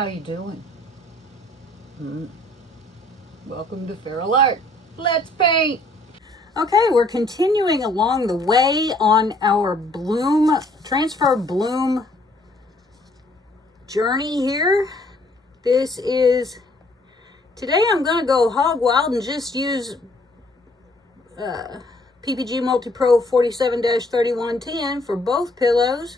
How you doing? Welcome to Feral Art. Let's paint! Okay, we're continuing along the way on our transfer bloom journey here. Today I'm going to go hog wild and just use PPG Multi-Pro 47-3110 for both pillows.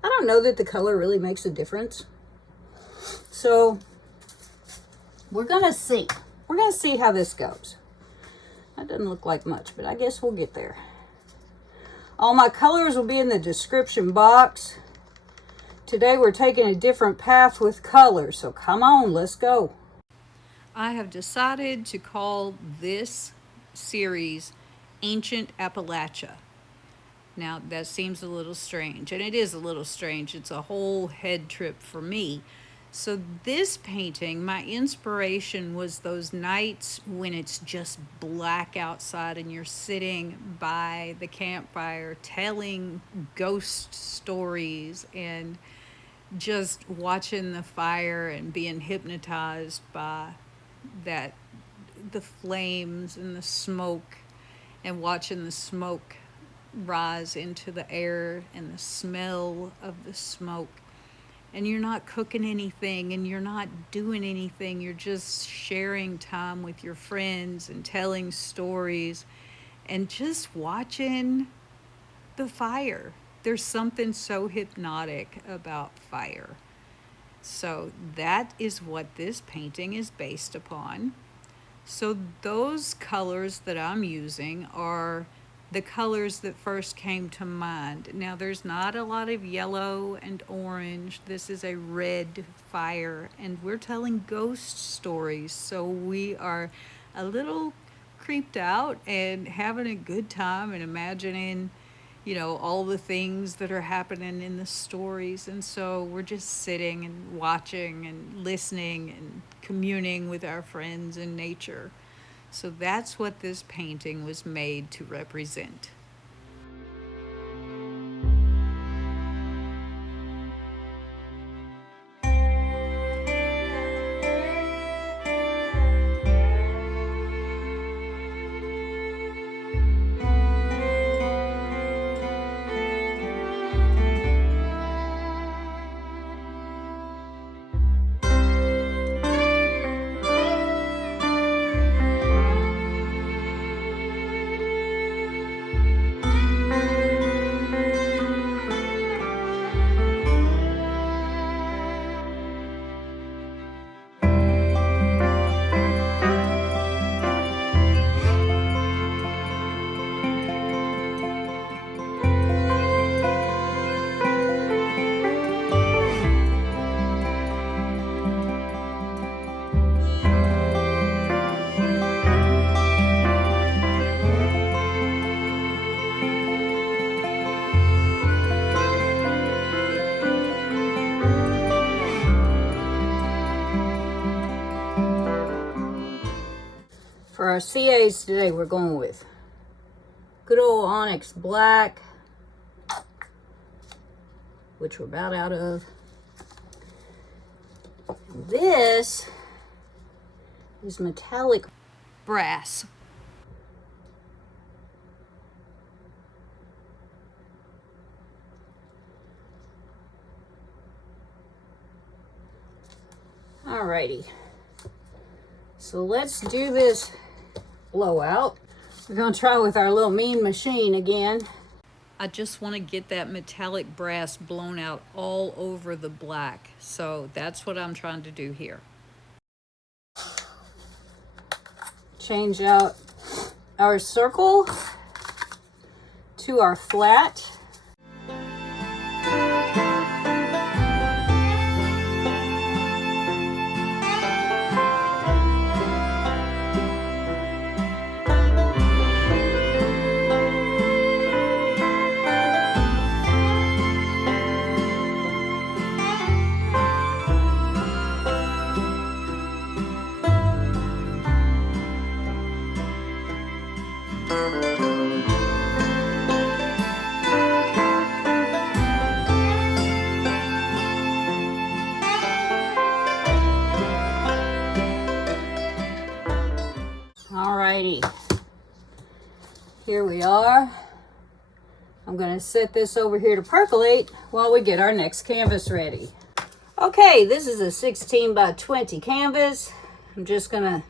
I don't know that the color really makes a difference. So we're going to see. We're going to see how this goes. That doesn't look like much, but I guess we'll get there. All my colors will be in the description box. Today we're taking a different path with colors, so come on, let's go. I have decided to call this series Ancient Appalachia. Now, that seems a little strange, and it is a little strange. It's a whole head trip for me. So this painting, my inspiration was those nights when it's just black outside and you're sitting by the campfire telling ghost stories and just watching the fire and being hypnotized by the flames and the smoke, and watching the smoke rise into the air and the smell of the smoke. And you're not cooking anything and you're not doing anything. You're just sharing time with your friends and telling stories and just watching the fire. There's something so hypnotic about fire. So that is what this painting is based upon. So those colors that I'm using are the colors that first came to mind. Now, there's not a lot of yellow and orange. This is a red fire, and we're telling ghost stories. So we are a little creeped out and having a good time and imagining, all the things that are happening in the stories. And so we're just sitting and watching and listening and communing with our friends in nature. So that's what this painting was made to represent. For our CAs today, we're going with good old onyx black, which we're about out of. This is metallic brass. Alrighty. So let's do this blowout. We're going to try with our little mean machine again. I just want to get that metallic brass blown out all over the black. So that's what I'm trying to do here. Change out our circle to our flat. Here we are. I'm going to set this over here to percolate while we get our next canvas ready. Okay, this is a 16 by 20 canvas. I'm just going to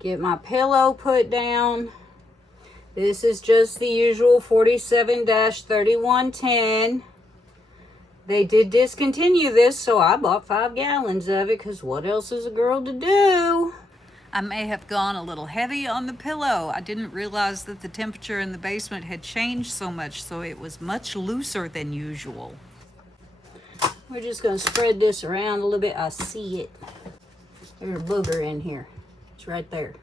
get my pillow put down. This is just the usual 47-3110. They did discontinue this, so I bought 5 gallons of it, because what else is a girl to do? I may have gone a little heavy on the pillow. I didn't realize that the temperature in the basement had changed so much, so it was much looser than usual. We're just going to spread this around a little bit. I see it. There's a booger in here. It's right there.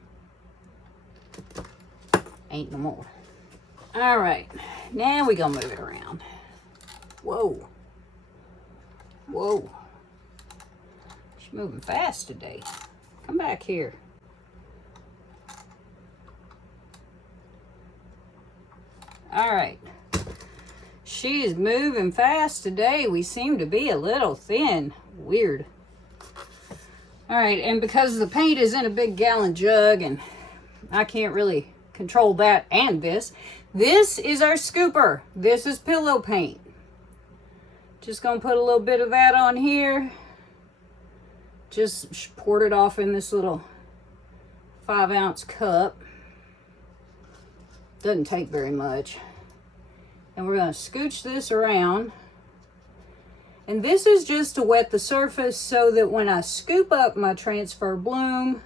Ain't no more. All right, now we're going to move it around. Whoa. Whoa. She's moving fast today. Come back here. All right. She is moving fast today. We seem to be a little thin. Weird. All right, and because the paint is in a big gallon jug and I can't really control that and this is our scooper. This is pillow paint. Just gonna put a little bit of that on here. Just poured it off in this little 5-ounce cup. Doesn't take very much. And we're gonna scooch this around. And this is just to wet the surface so that when I scoop up my transfer bloom,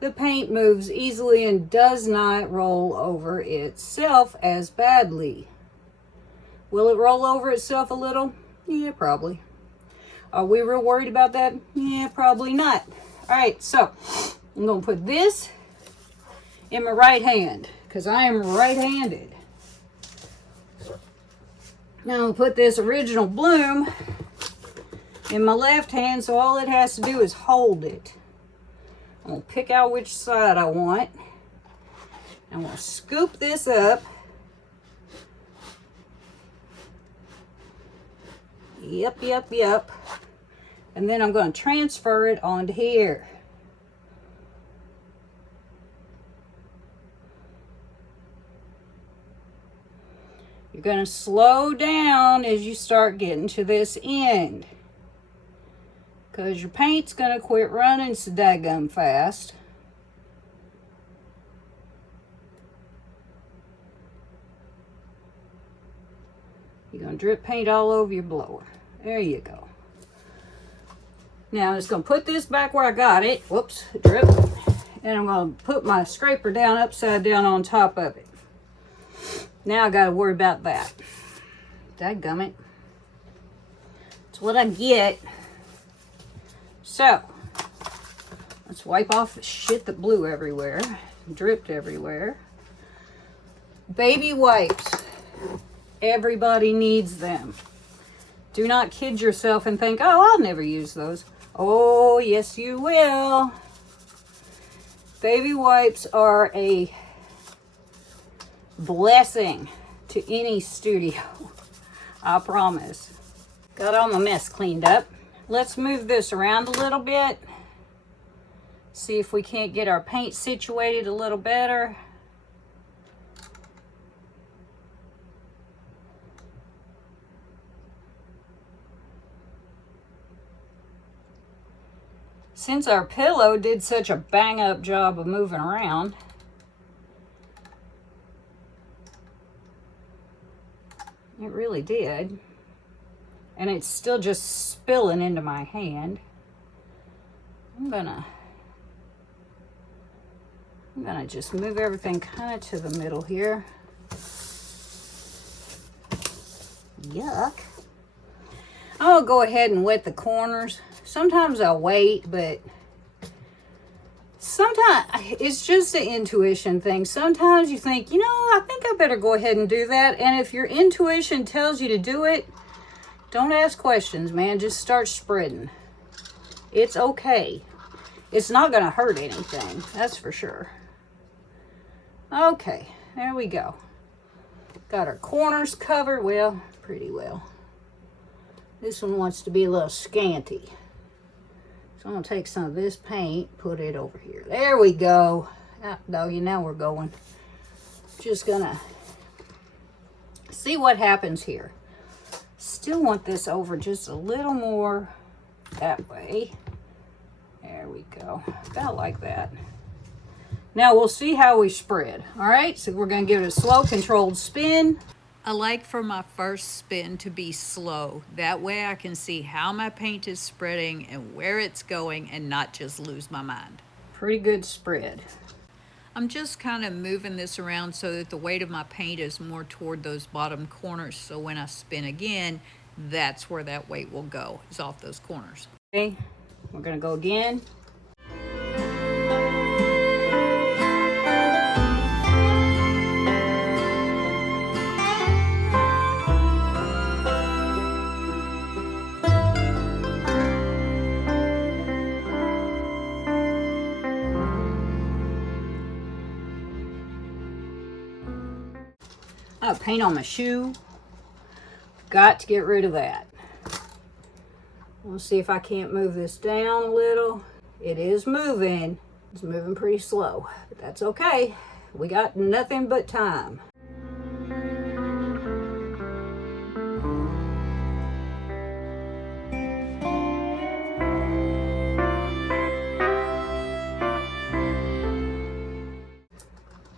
the paint moves easily and does not roll over itself as badly. Will it roll over itself a little? Yeah, probably. Are we real worried about that? Yeah, probably not. All right, so I'm gonna put this in my right hand because I am right-handed. Now I'm gonna put this original bloom in my left hand, so all it has to do is hold it. I'm gonna pick out which side I want. I'm gonna scoop this up. Yep. And then I'm gonna transfer it onto here. You're gonna slow down as you start getting to this end, because your paint's gonna quit running so daggum fast. You're gonna drip paint all over your blower. There you go. Now I'm just gonna put this back where I got it. Whoops, drip. And I'm gonna put my scraper down upside down on top of it. Now I gotta worry about that. Dadgummit. That's what I get. So, let's wipe off the shit that blew everywhere. Dripped everywhere. Baby wipes. Everybody needs them. Do not kid yourself and think, oh, I'll never use those. Oh, yes, you will. Baby wipes are a blessing to any studio. I promise. Got all my mess cleaned up. Let's move this around a little bit. See if we can't get our paint situated a little better. Since our pillow did such a bang-up job of moving around, it really did. And it's still just spilling into my hand. I'm gonna just move everything kind of to the middle here. Yuck. I'll go ahead and wet the corners. Sometimes I'll wait, but sometimes it's just an intuition thing. Sometimes you think, you know, I think I better go ahead and do that. And if your intuition tells you to do it, don't ask questions, man. Just start spreading. It's okay. It's not going to hurt anything. That's for sure. Okay, there we go. Got our corners covered. Well, pretty well. This one wants to be a little scanty. So I'm going to take some of this paint, put it over here. There we go. Ah, doggy, now we're going. Just gonna see what happens here. Still want this over just a little more that way. There we go, about like that. Now we'll see how we spread. All right, so we're gonna give it a slow, controlled spin. I like for my first spin to be slow. That way I can see how my paint is spreading and where it's going and not just lose my mind. Pretty good spread. I'm just kind of moving this around so that the weight of my paint is more toward those bottom corners. So when I spin again, that's where that weight will go, is off those corners. Okay, we're gonna go again. I have paint on my shoe. Got to get rid of that. We'll see if I can't move this down a little. It is moving. It's moving pretty slow, but that's okay. We got nothing but time.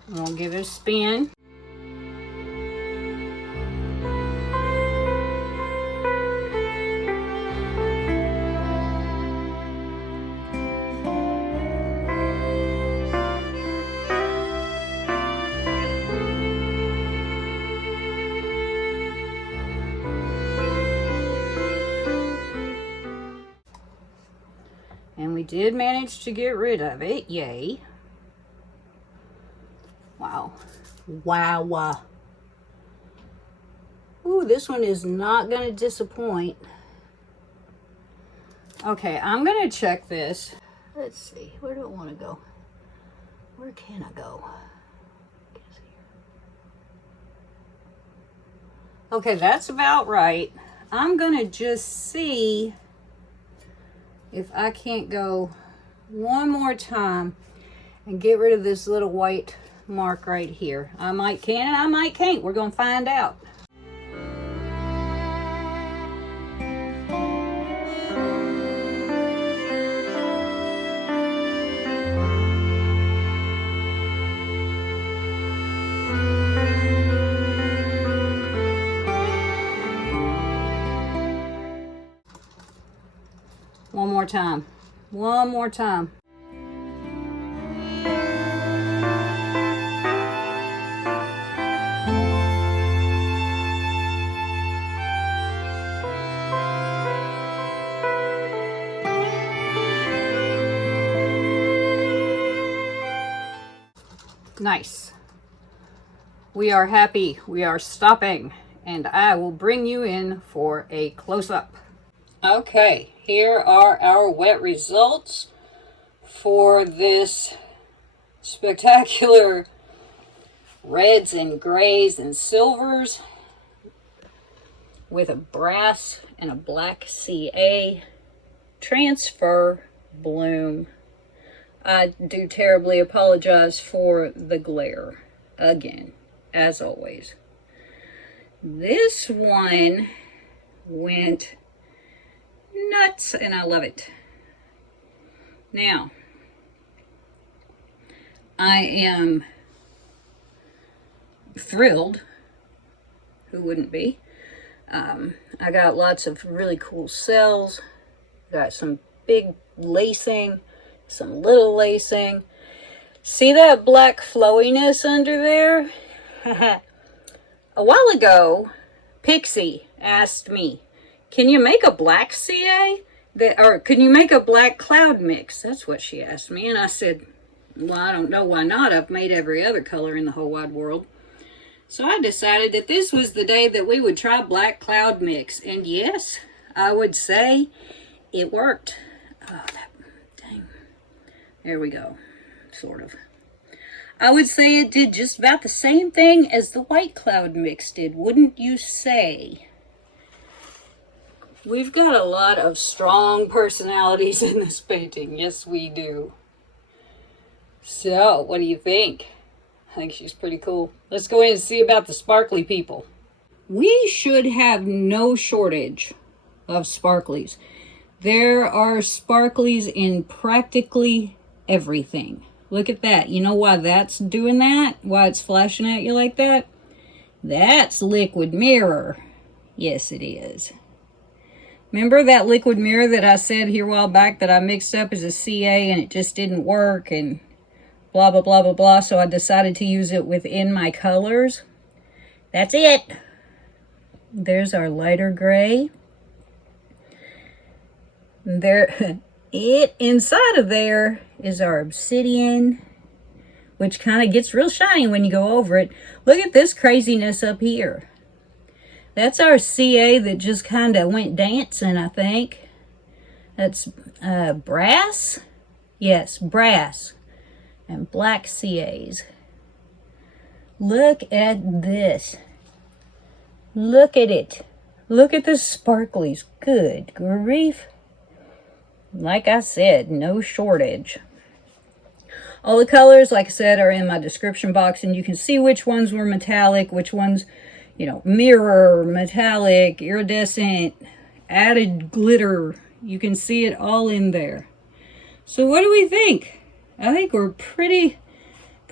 We'll give it a spin. And we did manage to get rid of it, yay. Wow. Wow, wow. Ooh, this one is not going to disappoint. Okay, I'm going to check this. Let's see, where do I want to go? Where can I go? Okay, that's about right. I'm going to just see if I can't go one more time and get rid of this little white mark right here. I might can and I might can't. We're going to find out. One more time. One more time. Nice. We are happy. We are stopping. And I will bring you in for a close-up. Okay, here are our wet results for this spectacular reds and grays and silvers with a brass and a black CA transfer bloom. I do terribly apologize for the glare again, as always. This one went nuts and I love it. Now, I am thrilled. Who wouldn't be? I got lots of really cool cells. Got some big lacing, some little lacing. See that black flowiness under there? A while ago, Pixie asked me, can you make a black CA? Or can you make a black cloud mix? That's what she asked me. And I said, well, I don't know why not. I've made every other color in the whole wide world. So I decided that this was the day that we would try black cloud mix. And yes, I would say it worked. Oh, dang. There we go. Sort of. I would say it did just about the same thing as the white cloud mix did, wouldn't you say? We've got a lot of strong personalities in this painting. Yes, we do. So, what do you think? I think she's pretty cool. Let's go in and see about the sparkly people. We should have no shortage of sparklies. There are sparklies in practically everything. Look at that. You know why that's doing that? Why it's flashing at you like that? That's liquid mirror. Yes, it is. Remember that liquid mirror that I said here a while back that I mixed up as a CA and it just didn't work and blah, blah, blah, blah, blah. So I decided to use it within my colors. That's it. There's our lighter gray. There, inside of there is our obsidian, which kind of gets real shiny when you go over it. Look at this craziness up here. That's our CA that just kind of went dancing, I think. That's brass. Yes, brass and black CAs. Look at this. Look at it. Look at the sparklies. Good grief. Like I said, no shortage. All the colors, like I said, are in my description box, and you can see which ones were metallic, which ones, you know, mirror, metallic, iridescent, added glitter. You can see it all in there. So what do we think? I think we're pretty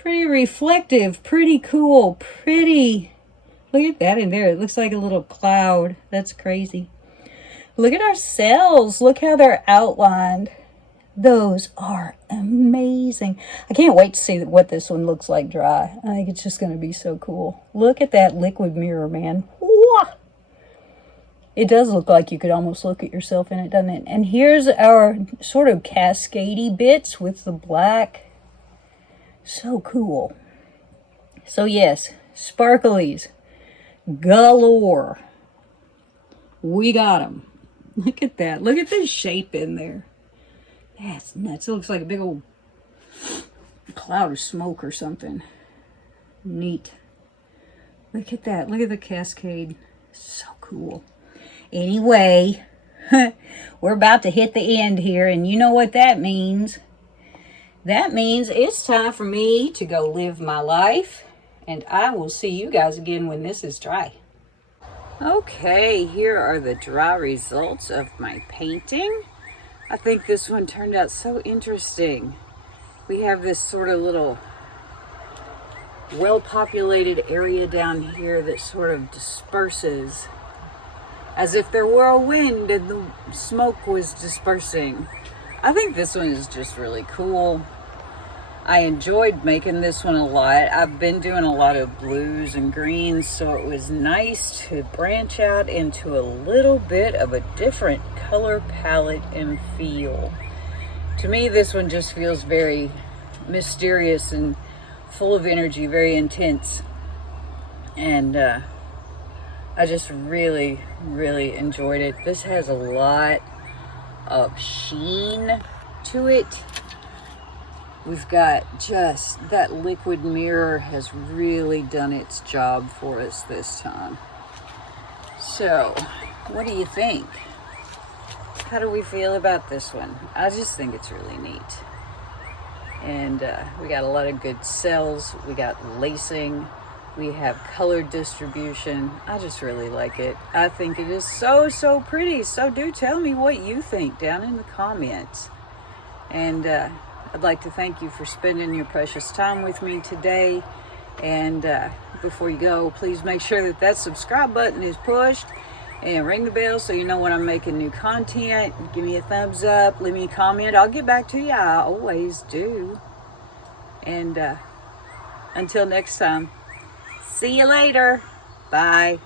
reflective, pretty cool, pretty... Look at that in there. It looks like a little cloud. That's crazy. Look at our cells. Look how they're outlined. Those are amazing. I can't wait to see what this one looks like dry. I think it's just going to be so cool. Look at that liquid mirror, man. Whoa! It does look like you could almost look at yourself in it, doesn't it? And here's our sort of cascadey bits with the black. So cool. So yes, sparklies galore. We got them. Look at that. Look at this shape in there. That's nuts. It looks like a big old cloud of smoke or something. Neat. Look at that. Look at the cascade. So cool. Anyway, we're about to hit the end here, and you know what that means. That means it's time for me to go live my life, and I will see you guys again when this is dry. Okay, here are the dry results of my painting. I think this one turned out so interesting. We have this sort of little well-populated area down here that sort of disperses as if there were a wind and the smoke was dispersing. I think this one is just really cool. I enjoyed making this one a lot. I've been doing a lot of blues and greens, so it was nice to branch out into a little bit of a different color palette and feel. To me, this one just feels very mysterious and full of energy, very intense. And I just really, really enjoyed it. This has a lot of sheen to it. We've got just that liquid mirror has really done its job for us this time. So, what do you think? How do we feel about this one? I just think it's really neat. And we got a lot of good cells. We got lacing. We have color distribution. I just really like it. I think it is so, so pretty. So do tell me what you think down in the comments. And I'd like to thank you for spending your precious time with me today. And before you go, please make sure that that subscribe button is pushed and ring the bell so you know when I'm making new content. Give me a thumbs up, leave me a comment. I'll get back to you. I always do. And until next time, see you later. Bye.